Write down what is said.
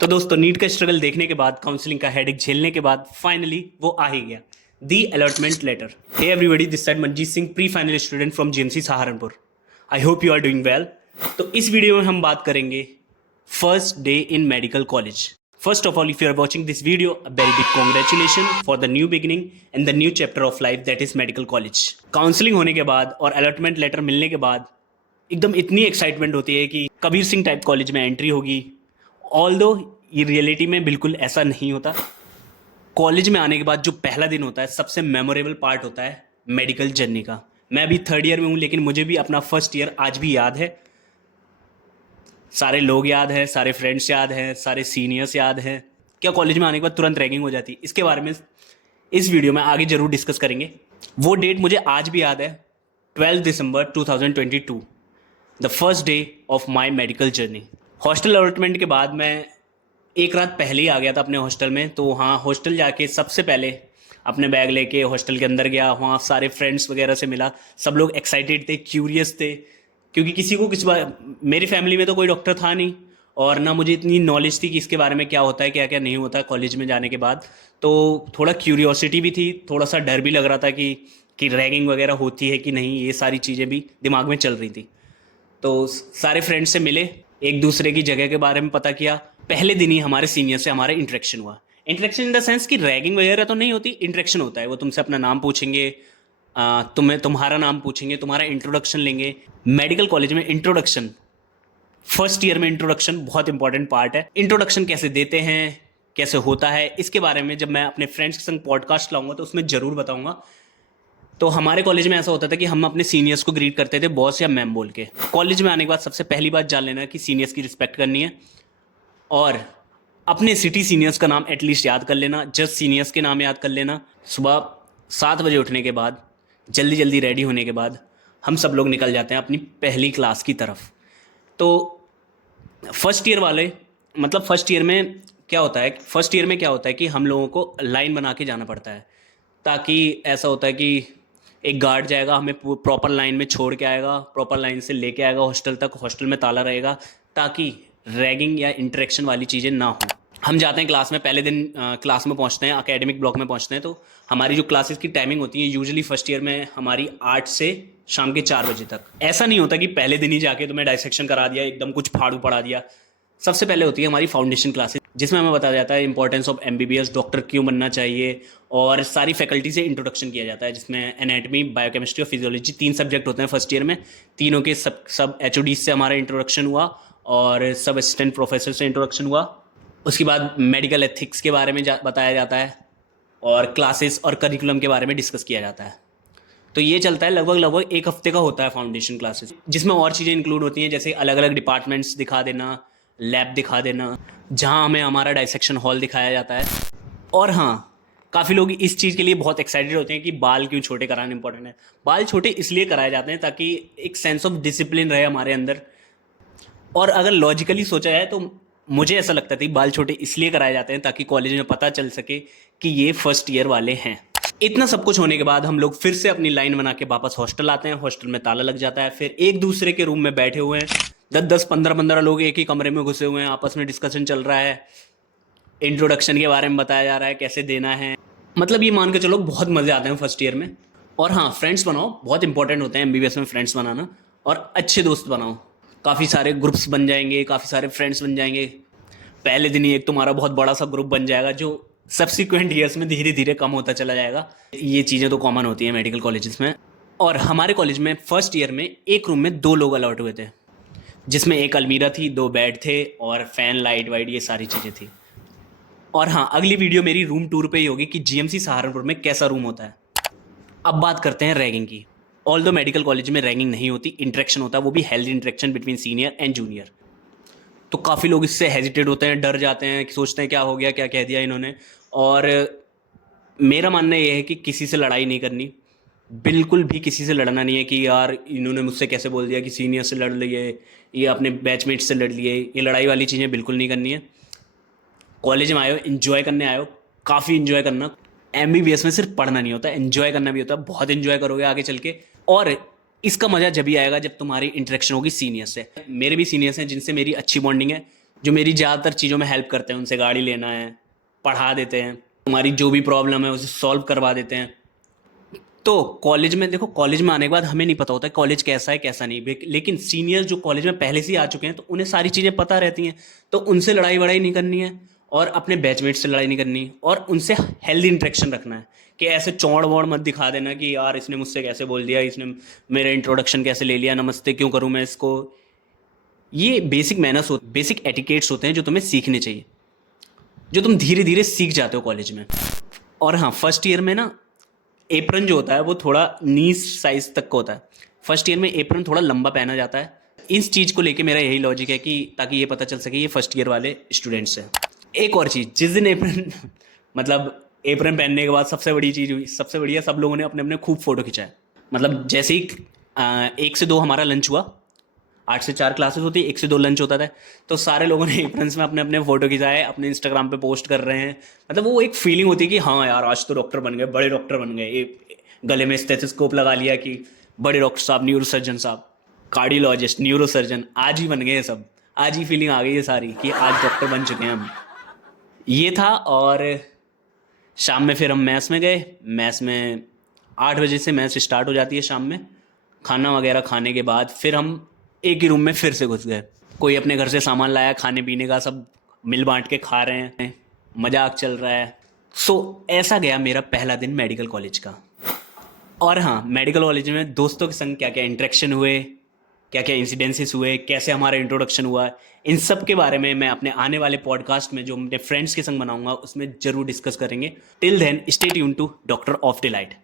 तो दोस्तों नीट का स्ट्रगल देखने के बाद, काउंसलिंग का हेडेक झेलने के बाद फाइनली वो आ ही गया, the allotment letter. Hey everybody, this side Manjeet Singh, pre final student from GMC Saharanpur. I hope you are doing well. तो इस वीडियो में हम बात करेंगे first day in medical college. First of all, if you are watching this video, a very big congratulations for the new beginning and the new chapter of life that is medical college. Counselling होने के बाद और allotment letter मिलने के बाद एकदम इतनी excitement होती है कि कबीर सिंह टाइप कॉलेज में एंट्री होगी। ऑल्दो ये रियलिटी में बिल्कुल ऐसा नहीं होता। कॉलेज में आने के बाद जो पहला दिन होता है, सबसे मेमोरेबल पार्ट होता है मेडिकल जर्नी का। मैं अभी थर्ड ईयर में हूँ, लेकिन मुझे भी अपना फर्स्ट ईयर आज भी याद है। सारे लोग याद है, सारे फ्रेंड्स याद हैं, सारे सीनियर्स याद हैं। क्या कॉलेज में आने के बाद तुरंत रैगिंग हो जाती है? इसके बारे में इस वीडियो में आगे जरूर डिस्कस करेंगे। वो डेट मुझे आज भी याद है, 12 दिसंबर 2022, the first day of my medical journey. Hostel allotment के बाद मैं एक रात पहले ही आ गया था अपने हॉस्टल में। तो वहाँ हॉस्टल जाके सबसे पहले अपने बैग लेके हॉस्टल के अंदर गया। वहाँ सारे फ्रेंड्स वगैरह से मिला। सब लोग एक्साइटेड थे, क्यूरियस थे, क्योंकि किसी को किस बार, मेरी फैमिली में तो कोई डॉक्टर था नहीं और ना मुझे इतनी नॉलेज थी कि इसके बारे में क्या होता है, क्या क्या नहीं होता है कॉलेज में जाने के बाद। तो थोड़ा क्यूरियोसिटी भी थी, थोड़ा सा डर भी लग रहा था कि रैगिंग वगैरह होती है कि नहीं, ये सारी चीज़ें भी दिमाग में चल रही थी। तो सारे फ्रेंड्स से मिले, एक दूसरे की जगह के बारे में पता किया। पहले दिन ही हमारे सीनियर से हमारा इंटरेक्शन हुआ। इंटरेक्शन इन द सेंस कि रैगिंग वगैरह तो नहीं होती, इंटरेक्शन होता है। वो तुमसे अपना नाम पूछेंगे, तुम्हारा नाम पूछेंगे, तुम्हारा इंट्रोडक्शन लेंगे। मेडिकल कॉलेज में इंट्रोडक्शन, फर्स्ट ईयर में इंट्रोडक्शन बहुत इंपॉर्टेंट पार्ट है। इंट्रोडक्शन कैसे देते हैं, कैसे होता है, इसके बारे में जब मैं अपने फ्रेंड्स के संग पॉडकास्ट लाऊंगा तो उसमें ज़रूर बताऊंगा। तो हमारे कॉलेज में ऐसा होता था कि हम अपने सीनियर्स को ग्रीट करते थे बॉस या मैम बोल के। कॉलेज में आने के बाद सबसे पहली बात जान लेना कि सीनियर्स की रिस्पेक्ट करनी है और अपने सिटी सीनियर्स का नाम एटलीस्ट याद कर लेना, जस्ट सीनियर्स के नाम याद कर लेना। सुबह 7 बजे उठने के बाद, जल्दी जल्दी रेडी होने के बाद हम सब लोग निकल जाते हैं अपनी पहली क्लास की तरफ। तो फर्स्ट ईयर वाले, मतलब फर्स्ट ईयर में क्या होता है कि हम लोगों को लाइन बना के जाना पड़ता है। ताकि ऐसा होता है कि एक गार्ड जाएगा, हमें प्रॉपर लाइन में छोड़ के आएगा, प्रॉपर लाइन से लेके आएगा हॉस्टल तक। हॉस्टल में ताला रहेगा ताकि रैगिंग या इंटरेक्शन वाली चीज़ें ना हो। हम जाते हैं क्लास में, पहले दिन क्लास में पहुंचते हैं, एकेडमिक ब्लॉक में पहुंचते हैं। तो हमारी जो क्लासेस की टाइमिंग होती है यूजुअली फर्स्ट ईयर में हमारी 8 से शाम के 4 बजे तक। ऐसा नहीं होता कि पहले दिन ही जाके तुम्हें डाइसेक्शन करा दिया, एकदम कुछ फाड़ू पढ़ा दिया। सबसे पहले होती है हमारी फाउंडेशन क्लासेस, जिसमें हमें बताया जाता है इंपॉर्टेंस ऑफ एमबीबीएस, डॉक्टर क्यों बनना चाहिए, और सारी फैकल्टी से इंट्रोडक्शन किया जाता है, जिसमें एनाटमी, बायोकेमिस्ट्री और फिजियोलॉजी 3 सब्जेक्ट होते हैं फर्स्ट ईयर में। तीनों के सब एचओडी से हमारा इंट्रोडक्शन हुआ और सब असिस्टेंट प्रोफेसर से इंट्रोडक्शन हुआ। उसके बाद मेडिकल एथिक्स के बारे में बताया जाता है और क्लासेस और करिकुलम के बारे में डिस्कस किया जाता है। तो ये चलता है लगभग 1 हफ्ते का होता है फाउंडेशन क्लासेस, जिसमें और चीज़ें इंक्लूड होती हैं, जैसे अलग अलग डिपार्टमेंट्स दिखा देना, लैब दिखा देना, जहाँ हमें हमारा डाइसेक्शन हॉल दिखाया जाता है। और हाँ, काफ़ी लोग इस चीज़ के लिए बहुत एक्साइटेड होते हैं कि बाल क्यों छोटे कराना इंपॉर्टेंट है। बाल छोटे इसलिए कराए जाते हैं ताकि एक सेंस ऑफ डिसिप्लिन रहे हमारे अंदर। और अगर लॉजिकली सोचा जाए तो मुझे ऐसा लगता था कि बाल छोटे इसलिए कराए जाते हैं ताकि कॉलेज में पता चल सके कि ये फर्स्ट ईयर वाले हैं। इतना सब कुछ होने के बाद हम लोग फिर से अपनी लाइन बना के वापस हॉस्टल आते हैं। हॉस्टल में ताला लग जाता है, फिर एक दूसरे के रूम में बैठे हुए हैं, 10-10, 15-15 लोग एक ही कमरे में घुसे हुए हैं, आपस में डिस्कशन चल रहा है, इंट्रोडक्शन के बारे में बताया जा रहा है कैसे देना है। मतलब ये मान के चलो बहुत मज़े आते हैं फर्स्ट ईयर में। और हाँ, फ्रेंड्स बनाओ, बहुत इंपॉर्टेंट होते हैं एमबीबीएस में फ्रेंड्स बनाना, और अच्छे दोस्त बनाओ। काफ़ी सारे ग्रुप्स बन जाएंगे, काफ़ी सारे फ्रेंड्स बन जाएंगे। पहले दिन ही एक तुम्हारा बहुत बड़ा सा ग्रुप बन जाएगा जो सब्सिक्वेंट ईयर्स में धीरे धीरे कम होता चला जाएगा। ये चीज़ें तो कॉमन होती हैं मेडिकल कॉलेजेस में। और हमारे कॉलेज में फर्स्ट ईयर में एक रूम में 2 लोग अलॉट हुए थे, जिसमें एक अलमीरा थी, 2 बेड थे और फैन, लाइट वाइट, ये सारी चीज़ें थी। और हाँ, अगली वीडियो मेरी रूम टूर पे ही होगी कि जीएमसी सहारनपुर में कैसा रूम होता है। अब बात करते हैं रैगिंग की। ऑल्दो मेडिकल कॉलेज में रैगिंग नहीं होती, इंटरेक्शन होता है, वो भी healthy interaction between senior and junior. तो काफ़ी लोग इससे हेजिटेट होते हैं, डर जाते हैं, कि सोचते हैं क्या हो गया, क्या कह दिया इन्होंने। और मेरा मानना ये है कि किसी से लड़ाई नहीं करनी, बिल्कुल भी किसी से लड़ना नहीं है कि यार इन्होंने मुझसे कैसे बोल दिया कि सीनियर से लड़ लिए, ये अपने बैचमेट से लड़ लिए। ये लड़ाई वाली चीज़ें बिल्कुल नहीं करनी है। कॉलेज में आयो, इन्जॉय करने आयो, काफ़ी इन्जॉय करना। एमबीबीएस में सिर्फ पढ़ना नहीं होता, इन्जॉय करना भी होता है। बहुत इन्जॉय करोगे आगे चल के, और इसका मज़ा जब भी आएगा जब तुम्हारी इंटरेक्शन होगी सीनियर से। मेरे भी सीनियर्स हैं जिनसे मेरी अच्छी बॉन्डिंग है, जो मेरी ज़्यादातर चीज़ों में हेल्प करते हैं। उनसे गाड़ी लेना है, पढ़ा देते हैं, हमारी जो भी प्रॉब्लम है उसे सॉल्व करवा देते हैं। तो कॉलेज में देखो, कॉलेज में आने के बाद हमें नहीं पता होता है कॉलेज कैसा है कैसा नहीं, लेकिन सीनियर्स जो कॉलेज में पहले से ही आ चुके हैं तो उन्हें सारी चीज़ें पता रहती हैं। तो उनसे लड़ाई वड़ाई नहीं करनी है और अपने बैचमेट से लड़ाई नहीं करनी, और उनसे हेल्दी इंटरेक्शन रखना है कि ऐसे चौड़ वौड़ मत दिखा देना कि यार इसने मुझसे कैसे बोल दिया, इसने मेरा इंट्रोडक्शन कैसे ले लिया, नमस्ते क्यों करूँ मैं इसको। ये बेसिक मैनर्स होते, बेसिक एटिकेट्स होते हैं जो तुम्हें सीखने चाहिए, जो तुम धीरे धीरे सीख जाते हो कॉलेज में। और हाँ, फर्स्ट ईयर में ना एप्रन जो होता है वो थोड़ा नीस साइज तक का होता है। फर्स्ट ईयर में एप्रन थोड़ा लंबा पहना जाता है। इस चीज़ को लेके मेरा यही लॉजिक है कि ताकि ये पता चल सके ये फर्स्ट ईयर वाले स्टूडेंट्स हैं। एक और चीज़, जिस दिन एप्रन मतलब एप्रन पहनने के बाद सबसे बड़ी चीज़ हुई, सबसे बढ़िया, सब लोगों ने अपने अपने खूब फोटो खिंचाए। मतलब जैसे ही 1 से 2 हमारा लंच हुआ, 8 से 4 क्लासेस होती, 1 से 2 लंच होता था, तो सारे लोगों ने एप्रन्स में अपने अपने फोटो खिंचाए, अपने इंस्टाग्राम पे पोस्ट कर रहे हैं। मतलब वो एक फीलिंग होती है कि हाँ यार आज तो डॉक्टर बन गए, बड़े डॉक्टर बन गए। गले में स्टेथोस्कोप लगा लिया कि बड़े डॉक्टर साहब, न्यूरोसर्जन साहब, कार्डियोलॉजिस्ट, न्यूरोसर्जन, आज ही बन गए सब। आज ही फीलिंग आ गई है सारी कि आज डॉक्टर बन चुके हैं हम। ये था। और शाम में फिर हम मैस में गए। मैस में 8 बजे से मैस स्टार्ट हो जाती है शाम में। खाना वगैरह खाने के बाद फिर हम एक ही रूम में फिर से घुस गए। कोई अपने घर से सामान लाया खाने पीने का, सब मिल बांट के खा रहे हैं, मजाक चल रहा है। सो ऐसा गया मेरा पहला दिन मेडिकल कॉलेज का। और हाँ, मेडिकल कॉलेज में दोस्तों के संग क्या क्या इंटरेक्शन हुए, क्या क्या इंसिडेंसेस हुए, कैसे हमारा इंट्रोडक्शन हुआ, इन सब के बारे में मैं अपने आने वाले पॉडकास्ट में जो अपने फ्रेंड्स के संग बनाऊंगा उसमें जरूर डिस्कस करेंगे। Till then stay tuned to doctor of delight.